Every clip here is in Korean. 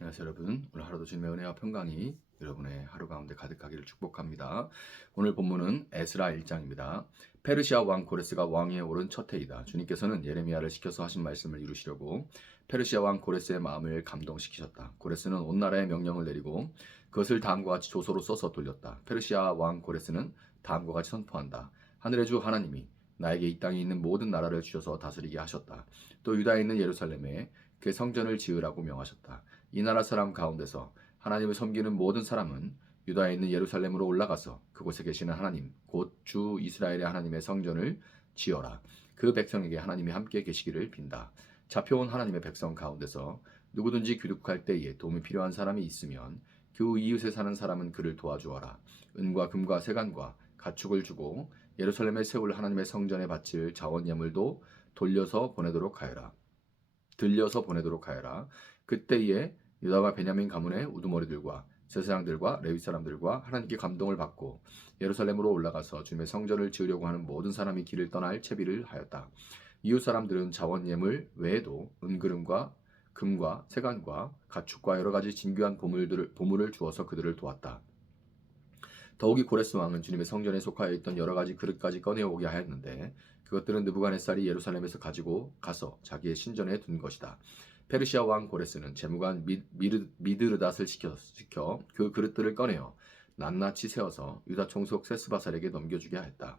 안녕하세요 여러분. 오늘 하루도 주님의 은혜와 평강이 여러분의 하루 가운데 가득하기를 축복합니다. 오늘 본문은 에스라 1장입니다. 페르시아 왕 고레스가 왕위에 오른 첫 해이다. 주님께서는 예레미야를 시켜서 하신 말씀을 이루시려고 페르시아 왕 고레스의 마음을 감동시키셨다. 고레스는 온 나라에 명령을 내리고 그것을 다음과 같이 조서로 써서 돌렸다. 페르시아 왕 고레스는 다음과 같이 선포한다. 하늘의 주 하나님이 나에게 이 땅에 있는 모든 나라를 주셔서 다스리게 하셨다. 또 유다에 있는 예루살렘에 그 성전을 지으라고 명하셨다. 이 나라 사람 가운데서 하나님을 섬기는 모든 사람은 유다에 있는 예루살렘으로 올라가서 그곳에 계시는 하나님 곧 주 이스라엘의 하나님의 성전을 지어라. 그 백성에게 하나님이 함께 계시기를 빈다. 잡혀온 하나님의 백성 가운데서 누구든지 귀국할 때에 도움이 필요한 사람이 있으면 그 이웃에 사는 사람은 그를 도와주어라. 은과 금과 세간과 가축을 주고 예루살렘에 세울 하나님의 성전에 바칠 자원 예물도 들려서 보내도록 하여라. 그때에 유다와 베냐민 가문의 우두머리들과 제사장들과 레위 사람들과 하나님께 감동을 받고 예루살렘으로 올라가서 주님의 성전을 지으려고 하는 모든 사람이 길을 떠날 채비를 하였다. 이웃 사람들은 자원 예물 외에도 은그름과 금과 세간과 가축과 여러 가지 진귀한 보물을 주어서 그들을 도왔다. 더욱이 고레스 왕은 주님의 성전에 속하여 있던 여러 가지 그릇까지 꺼내오게 하였는데 그것들은 느부갓네살이 예루살렘에서 가지고 가서 자기의 신전에 둔 것이다. 페르시아 왕 고레스는 재무관 미드르닷을 시켜 그 그릇들을 꺼내어 낱낱이 세워서 유다 총독 세스바살에게 넘겨주게 하였다.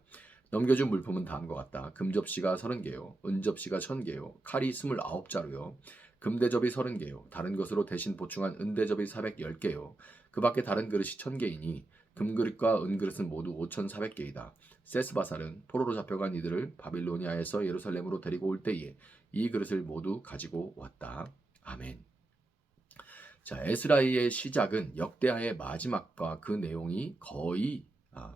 넘겨준 물품은 다음과 같다. 금접시가 30개요, 은접시가 1000개요, 칼이 29자루요, 금대접이 30개요, 다른 것으로 대신 보충한 은대접이 410개요. 그 밖에 다른 그릇이 1000개이니 금그릇과 은그릇은 모두 5400개이다. 세스바살은 포로로 잡혀간 이들을 바빌로니아에서 예루살렘으로 데리고 올 때에 이 그릇을 모두 가지고 왔다. 아멘. 자, 에스라의 시작은 역대하의 마지막과 그 내용이 거의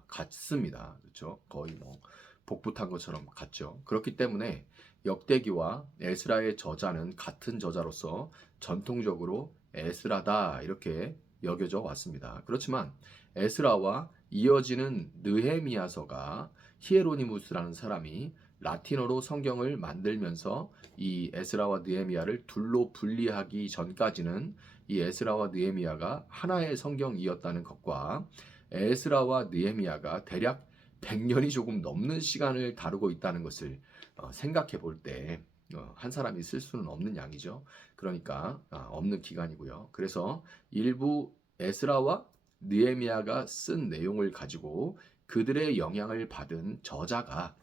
같습니다. 그렇죠? 거의 뭐 복붙한 것처럼 같죠. 그렇기 때문에 역대기와 에스라의 저자는 같은 저자로서 전통적으로 에스라다 이렇게 여겨져 왔습니다. 그렇지만 에스라와 이어지는 느헤미야서가 히에로니무스라는 사람이 라틴어로 성경을 만들면서 이 에스라와 느헤미야를 둘로 분리하기 전까지는 이 에스라와 느헤미야가 하나의 성경이었다는 것과 에스라와 느헤미야가 대략 100년이 조금 넘는 시간을 다루고 있다는 것을 생각해 볼 때 한 사람이 쓸 수는 없는 양이죠. 그러니까 없는 기간이고요. 그래서 일부 에스라와 느헤미야가 쓴 내용을 가지고 그들의 영향을 받은 저자가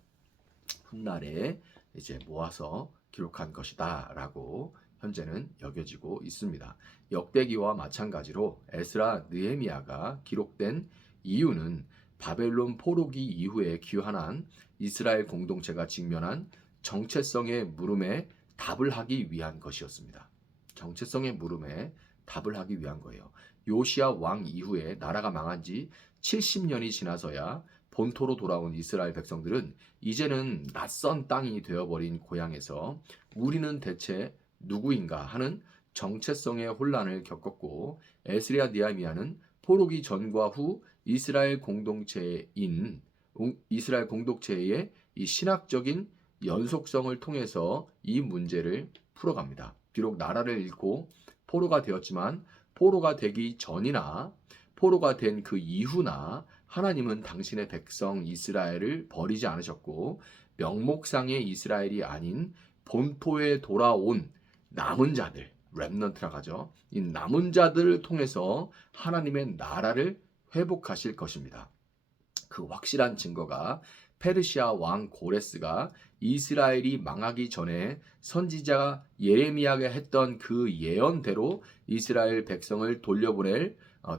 훗날에 이제 모아서 기록한 것이다라고 현재는 여겨지고 있습니다. 역대기와 마찬가지로 에스라, 느헤미야가 기록된 이유는 바벨론 포로기 이후에 귀환한 이스라엘 공동체가 직면한 정체성의 물음에 답을 하기 위한 것이었습니다. 정체성의 물음에 답을 하기 위한 거예요. 요시야 왕 이후에 나라가 망한 지 70년이 지나서야 본토로 돌아온 이스라엘 백성들은 이제는 낯선 땅이 되어버린 고향에서 우리는 대체 누구인가 하는 정체성의 혼란을 겪었고 에스라 느헤미야는 포로기 전과 후 이스라엘 공동체의 이 신학적인 연속성을 통해서 이 문제를 풀어갑니다. 비록 나라를 잃고 포로가 되었지만 포로가 되기 전이나 포로가 된 그 이후나 하나님은 당신의 백성 이스라엘을 버리지 않으셨고 명목상의 이스라엘이 아닌 본토에 돌아온 남은 자들, 렘넌트라고 하죠. 이 남은 자들을 통해서 하나님의 나라를 회복하실 것입니다. 그 확실한 증거가 페르시아 왕 고레스가 이스라엘이 망하기 전에 선지자 예레미야가 했던 그 예언대로 이스라엘 백성을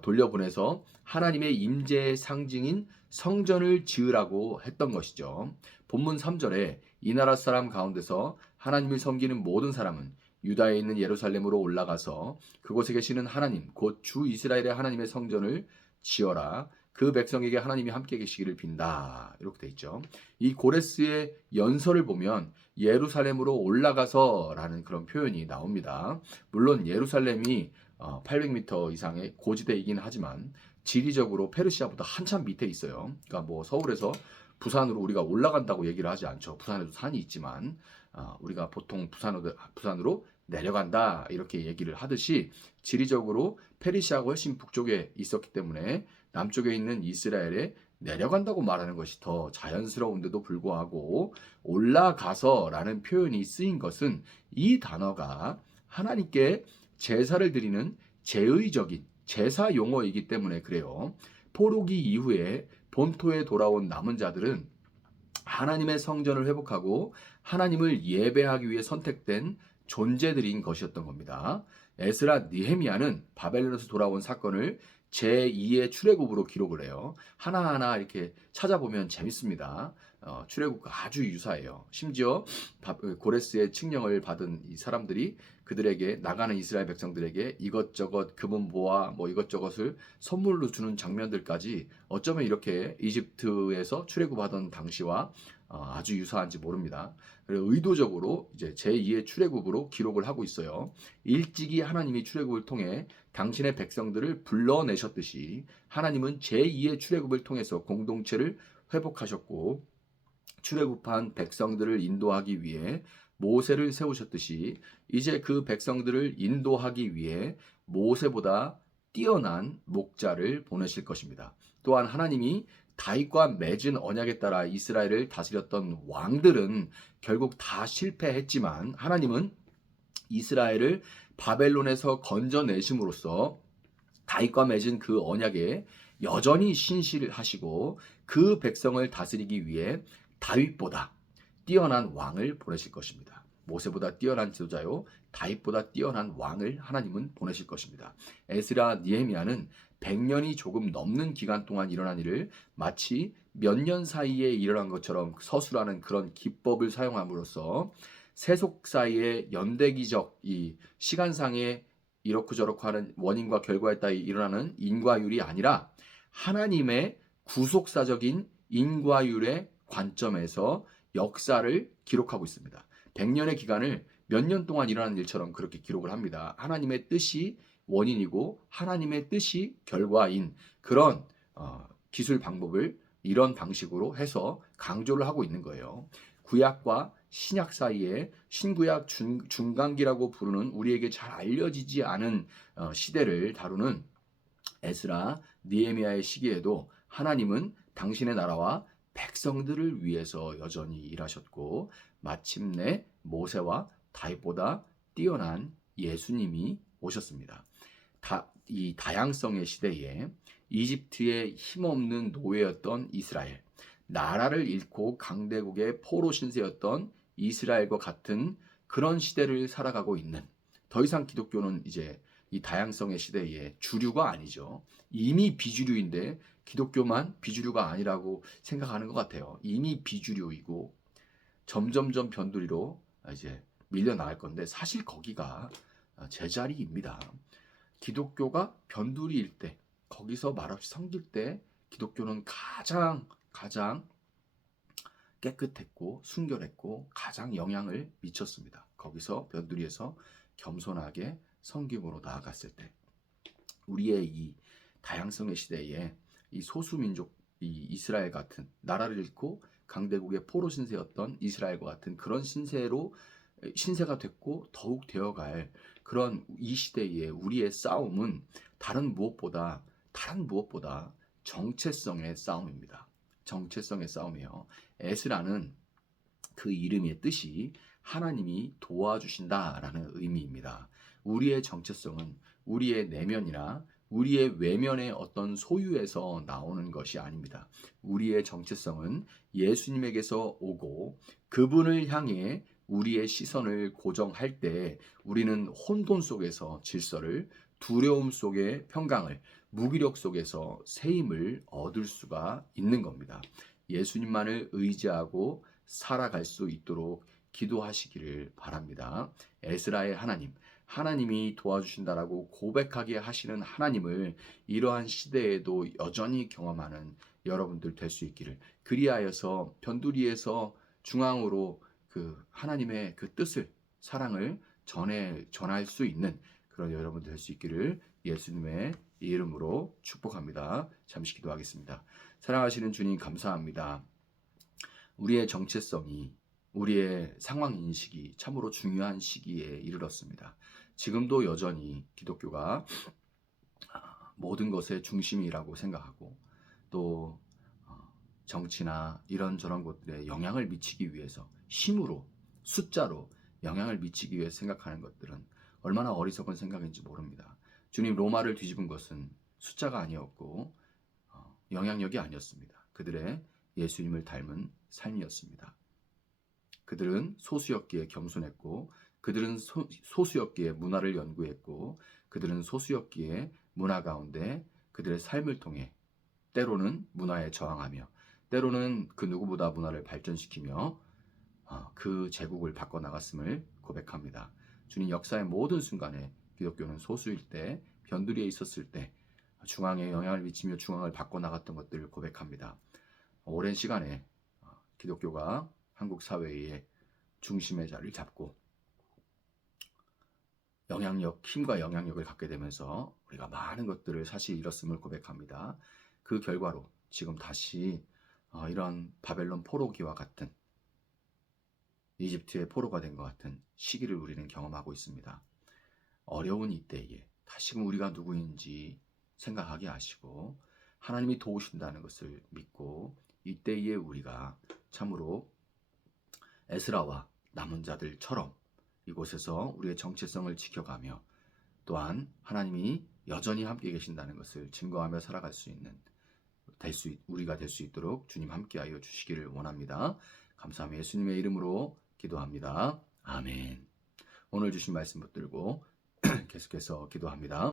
돌려보내서 하나님의 임재의 상징인 성전을 지으라고 했던 것이죠. 본문 3절에 이 나라 사람 가운데서 하나님을 섬기는 모든 사람은 유다에 있는 예루살렘으로 올라가서 그곳에 계시는 하나님 곧 주 이스라엘의 하나님의 성전을 지어라. 그 백성에게 하나님이 함께 계시기를 빈다. 이렇게 돼 있죠. 이 고레스의 연설을 보면 예루살렘으로 올라가서라는 그런 표현이 나옵니다. 물론 예루살렘이 800m 이상의 고지대이긴 하지만 지리적으로 페르시아보다 한참 밑에 있어요. 그러니까 뭐 서울에서 부산으로 우리가 올라간다고 얘기를 하지 않죠. 부산에도 산이 있지만 우리가 보통 부산으로 내려간다 이렇게 얘기를 하듯이 지리적으로 페르시아가 훨씬 북쪽에 있었기 때문에 남쪽에 있는 이스라엘에 내려간다고 말하는 것이 더 자연스러운데도 불구하고 올라가서라는 표현이 쓰인 것은 이 단어가 하나님께 제사를 드리는 제의적인 제사 용어이기 때문에 그래요. 포로기 이후에 본토에 돌아온 남은 자들은 하나님의 성전을 회복하고 하나님을 예배하기 위해 선택된 존재들인 것이었던 겁니다. 에스라 느헤미야는 바벨론에서 돌아온 사건을 제2의 출애굽으로 기록을 해요. 하나하나 이렇게 찾아보면 재밌습니다. 출애굽과 아주 유사해요. 심지어 고레스의 칙령을 받은 이 사람들이 그들에게 나가는 이스라엘 백성들에게 이것저것 금은보화 뭐 이것저것을 선물로 주는 장면들까지 어쩌면 이렇게 이집트에서 출애굽하던 당시와 아주 유사한지 모릅니다. 그래서 의도적으로 이제 제2의 출애굽으로 기록을 하고 있어요. 일찍이 하나님이 출애굽을 통해 당신의 백성들을 불러내셨듯이 하나님은 제2의 출애굽을 통해서 공동체를 회복하셨고 출애굽한 백성들을 인도하기 위해 모세를 세우셨듯이 이제 그 백성들을 인도하기 위해 모세보다 뛰어난 목자를 보내실 것입니다. 또한 하나님이 다윗과 맺은 언약에 따라 이스라엘을 다스렸던 왕들은 결국 다 실패했지만 하나님은 이스라엘을 바벨론에서 건져내심으로써 다윗과 맺은 그 언약에 여전히 신실하시고 그 백성을 다스리기 위해 다윗보다 뛰어난 왕을 보내실 것입니다. 모세보다 뛰어난 지도자요 다윗보다 뛰어난 왕을 하나님은 보내실 것입니다. 에스라 느헤미야는 100년이 조금 넘는 기간 동안 일어난 일을 마치 몇 년 사이에 일어난 것처럼 서술하는 그런 기법을 사용함으로써 세속 사이의 연대기적 이 시간상의 이렇고 저렇고 하는 원인과 결과에 따라 일어나는 인과율이 아니라 하나님의 구속사적인 인과율의 관점에서 역사를 기록하고 있습니다. 100년의 기간을 몇 년 동안 일어난 일처럼 그렇게 기록을 합니다. 하나님의 뜻이 원인이고 하나님의 뜻이 결과인 그런 기술 방법을 이런 방식으로 해서 강조를 하고 있는 거예요. 구약과 신약 사이에 신구약 중간기라고 부르는 우리에게 잘 알려지지 않은 시대를 다루는 에스라 느헤미야의 시기에도 하나님은 당신의 나라와 백성들을 위해서 여전히 일하셨고 마침내 모세와 다윗보다 뛰어난 예수님이 오셨습니다. 이 다양성의 시대에 이집트의 힘없는 노예였던 이스라엘, 나라를 잃고 강대국의 포로 신세였던 이스라엘과 같은 그런 시대를 살아가고 있는 더 이상 기독교는 이제 이 다양성의 시대에 주류가 아니죠. 이미 비주류인데 기독교만 비주류가 아니라고 생각하는 것 같아요. 이미 비주류이고 점점점 변두리로 이제 밀려나갈 건데 사실 거기가 제자리입니다. 기독교가 변두리일 때 거기서 말없이 섬길 때 기독교는 가장 깨끗했고 순결했고 가장 영향을 미쳤습니다. 거기서 변두리에서 겸손하게 섬김으로 나아갔을 때 우리의 이 다양성의 시대에 이 소수민족 이 이스라엘 같은 나라를 잃고 강대국의 포로 신세였던 이스라엘과 같은 그런 신세가 됐고 더욱 되어갈 그런 이 시대에 우리의 싸움은 다른 무엇보다 정체성의 싸움입니다. 정체성의 싸움이에요. 에스라는 그 이름의 뜻이 하나님이 도와주신다라는 의미입니다. 우리의 정체성은 우리의 내면이나 우리의 외면의 어떤 소유에서 나오는 것이 아닙니다. 우리의 정체성은 예수님에게서 오고 그분을 향해 우리의 시선을 고정할 때 우리는 혼돈 속에서 질서를, 두려움 속의 평강을, 무기력 속에서 새 힘을 얻을 수가 있는 겁니다. 예수님만을 의지하고 살아갈 수 있도록 기도하시기를 바랍니다. 에스라의 하나님이 도와주신다라고 고백하게 하시는 하나님을 이러한 시대에도 여전히 경험하는 여러분들 될 수 있기를, 그리하여서 변두리에서 중앙으로 그 하나님의 그 뜻을, 사랑을 전할 수 있는 그런 여러분들 될 수 있기를 예수님의 이름으로 축복합니다. 잠시 기도하겠습니다. 사랑하시는 주님 감사합니다. 우리의 정체성이 우리의 상황 인식이 참으로 중요한 시기에 이르렀습니다. 지금도 여전히 기독교가 모든 것의 중심이라고 생각하고 또 정치나 이런저런 것들에 영향을 미치기 위해서 힘으로 숫자로 영향을 미치기 위해 생각하는 것들은 얼마나 어리석은 생각인지 모릅니다. 주님 로마를 뒤집은 것은 숫자가 아니었고 영향력이 아니었습니다. 그들의 예수님을 닮은 삶이었습니다. 그들은 소수였기에 겸손했고 그들은 소수였기에 문화를 연구했고 그들은 소수였기에 문화 가운데 그들의 삶을 통해 때로는 문화에 저항하며 때로는 그 누구보다 문화를 발전시키며 그 제국을 바꿔나갔음을 고백합니다. 주님 역사의 모든 순간에 기독교는 소수일 때 변두리에 있었을 때 중앙에 영향을 미치며 중앙을 바꿔나갔던 것들을 고백합니다. 오랜 시간에 기독교가 한국 사회의 중심의 자리를 잡고 힘과 영향력을 갖게 되면서 우리가 많은 것들을 사실 잃었음을 고백합니다. 그 결과로 지금 다시 이런 바벨론 포로기와 같은 이집트의 포로가 된 것 같은 시기를 우리는 경험하고 있습니다. 어려운 이때에 다시금 우리가 누구인지 생각하게 하시고 하나님이 도우신다는 것을 믿고 이때에 우리가 참으로 에스라와 남은 자들처럼 이곳에서 우리의 정체성을 지켜가며 또한 하나님이 여전히 함께 계신다는 것을 증거하며 살아갈 수 있는 우리가 될 수 있도록 주님 함께하여 주시기를 원합니다. 감사하며 예수님의 이름으로 기도합니다. 아멘. 오늘 주신 말씀 붙들고 계속해서 기도합니다.